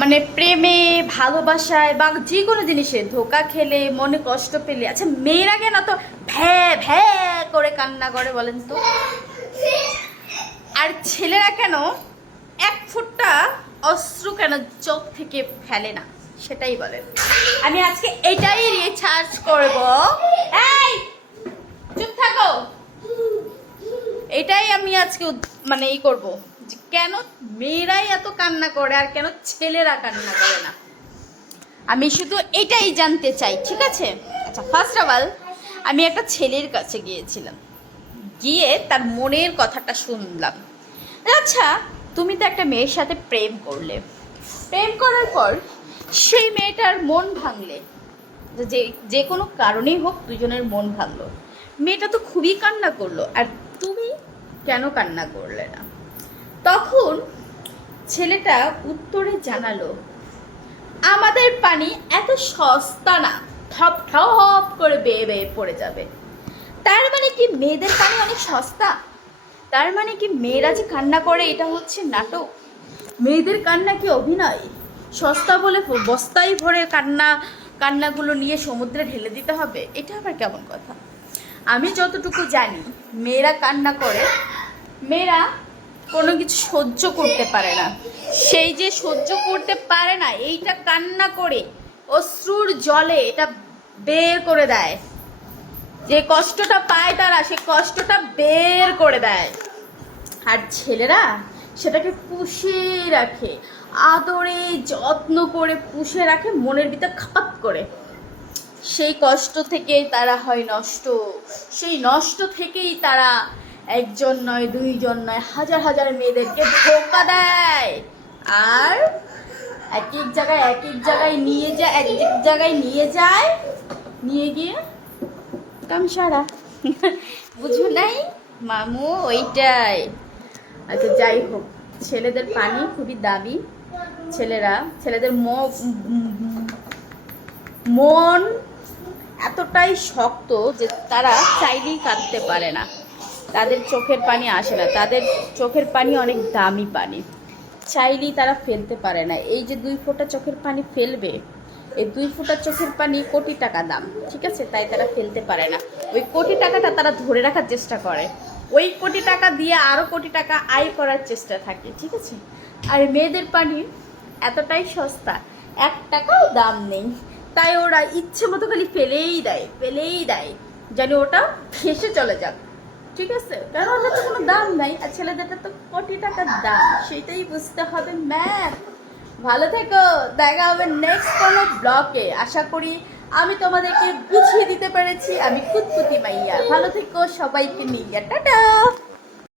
মানে প্রেমে ভালোবাসায় বা যে কোনো জিনিসে ধোকা খেলে মনে কষ্ট পেলে, আচ্ছা মেয়েরা কেন তো ভ্যা ভ্যা করে কান্না করে বলেন তো? আর ছেলেরা কেন এক ফোঁটা অশ্রু কেন চোখ থেকে ফেলে না, সেটাই বলেন। আমি আজকে এটাই রিসার্চ করব। এই চুপ থাকো। এটাই আমি আজকে মানে এই করব যে কেন মেয়েরাই এত কান্না করে আর কেন ছেলেরা কান্না করে না। আমি শুধু এটাই জানতে চাই, ঠিক আছে? আচ্ছা, ফার্স্ট অফ অল আমি একটা ছেলের কাছে গিয়েছিলাম, গিয়ে তার মনের কথাটা শুনলাম। আচ্ছা, তুমি তো একটা মেয়ের সাথে প্রেম করলে, প্রেম করার পর সেই মেয়েটার মন ভাঙলে, যে যে কোনো কারণেই হোক দুজনের মন ভাঙলো, মেয়েটা তো খুবই কান্না করলো, আর তুমি কেন কান্না করলে না? তখন ছেলেটা উত্তরে জানালো, আমাদের পানি এত সস্তা না, ঠপ ঠপ করে বেয়ে বেয়ে পড়ে যাবে। তার মানে কি মেয়েদের পানি অনেক সস্তা? তার মানে কি মেয়েরা যে কান্না করে এটা হচ্ছে নাটক? মেয়েদের কান্না কি অভিনয়? সস্তা বলে বস্তায় ভরে কান্নাগুলো নিয়ে সমুদ্রে ঢেলে দিতে হবে? এটা আবার কেমন কথা? আমি যতটুকু জানি মেয়েরা কান্না করে, মেয়েরা কোনো কিছু সহ্য করতে পারে না। সেই যে সহ্য করতে পারে না এইটা কান্না করে অশ্রুর জলে এটা বের করে দেয়। যে কষ্টটা পায় তারা সে কষ্টটা বের করে দেয়। আর ছেলেরা সেটাকে পুষে রাখে, আদরে যত্ন করে পুষে রাখে মনের ভিতর খাপ করে। সেই কষ্ট থেকেই তারা হয় নষ্ট, সেই নষ্ট থেকেই তারা একজন নয়, দুইজন নয়, হাজার হাজার মেয়েদেরকে ধোঁকা দেয়। আর এক এক জায়গায় নিয়ে যায়, নিয়ে গিয়ে কামসারা। বুঝো নাই মামু? ওইটাই। আচ্ছা যাই হোক, ছেলেদের পানি খুবই দামি। ছেলেদের মন এতটাই শক্ত যে তারা চাইলেই কাঁদতে পারে না, তাদের চোখের পানি আসে না, তাদের চোখের পানি অনেক দামি পানি, চাইলেই তারা ফেলতে পারে না। এই যে 2 ফোঁটা চোখের পানি ফেলবে, এই 2 ফোঁটা চোখের পানি কোটি টাকা দাম, ঠিক আছে? তাই তারা ফেলতে পারে না। ওই কোটি টাকাটা তারা ধরে রাখার চেষ্টা করে, ওই কোটি টাকা দিয়ে আরও কোটি টাকা আয় করার চেষ্টা থাকে, ঠিক আছে? আর মেয়েদের পানি এতটাই সস্তা, 1 টাকাও দাম নেই, তাই ওরা ইচ্ছে মতো খালি ফেলেই দেয় যেন ওটা ফেসে চলে যাক, ঠিক আছে? কারণ ওটা তো কোনো দাম নাই, আর ছেলেদেরটা তো কোটি টাকার দাম, সেটাই বুঝতে হবে ম্যাম। ভালো থেকো, দেখা হবে নেক্সট কোনো ব্লগে। আশা করি আমি তোমাদেরকে বুঝিয়ে দিতে পেরেছি। আমি কুতকুতি মাইয়া। ভালো থেকো, সবাইকে নিয়ে টাটা।